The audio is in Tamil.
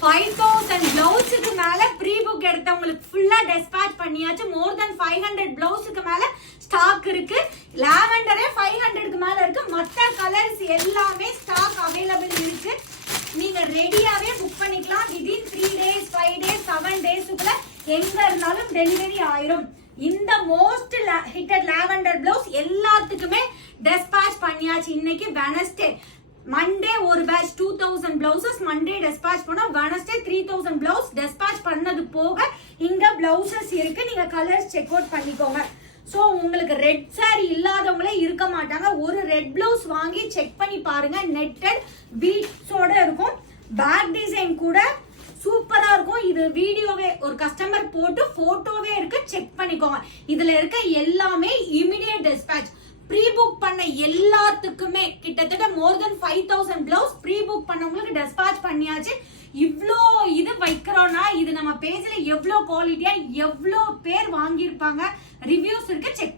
5000 பிளவுஸுக்கு மேல ப்ரீ புக் எடுத்தவங்களுக்கு ஃபுல்லா டிஸ்பேட்ச் பண்ணியாச்சு. மோர் தென் 500 பிளவுஸுக்கு மேல ஸ்டாக் இருக்கு. லாவெண்டரே 500க்கு மேல இருக்கு. மற்ற கலர்ஸ் எல்லாமே ஸ்டாக் அவைலபிள் இருக்கு. நீங்க ரெடியாவே புக் பண்ணிக்கலாம். விதின் 3 days 5 days 7 daysக்குள்ள எங்க இருந்தாலும் டெலிவரி ஆயிரும். இந்த மோஸ்ட் ஹிட்டட் லாவெண்டர் பிளவுஸ் எல்லாத்துக்குமே டிஸ்பேட்ச் பண்ணியாச்சு. இன்னைக்கு வெனஸ்டே, மண்டே ஒரு பேட்ச் 2000 பிளவுசஸ் மண்டே டிஸ்பேட்ச் பண்ணோம். வெனஸ்டே 3000 பிளவுஸ் டிஸ்பேட்ச் பண்ணது போக இங்க பிளவுசஸ் இருக்கு. நீங்க கலர்ஸ் செக் அவுட் பண்ணிக்கோங்க. ஸோ உங்களுக்கு ரெட் சாரி இல்லாதவங்களே இருக்க மாட்டாங்க. ஒரு ரெட் பிளவுஸ் வாங்கி செக் பண்ணி பாருங்க. நெட்டட் பீட்ஸோட இருக்கும். பேக் டிசைன் கூட சூப்பரா இருக்கும். இது வீடியோவே ஒரு கஸ்டமர் போட்டு போட்டோவே இருக்கு, செக் பண்ணிக்கோங்க. இதுல இருக்க எல்லாமே இமிடியேட் டிஸ்பேட்ச். ப்ரீ புக் பண்ண எல்லாத்துக்குமே கிட்டத்தட்ட மோர் தென் 5000 பிளவுஸ் ப்ரீ புக் பண்ணவங்களுக்கு டிஸ்பேட்ச் பண்ணியாச்சு. இவ்ளோ இது வைக்கிறோம்னா இது நம்ம பேஜ்ல எவ்வளோ குவாலிட்டியா எவ்வளோ பேர் வாங்கியிருப்பாங்க, ரிவ்யூஸ் இருக்கு, செக்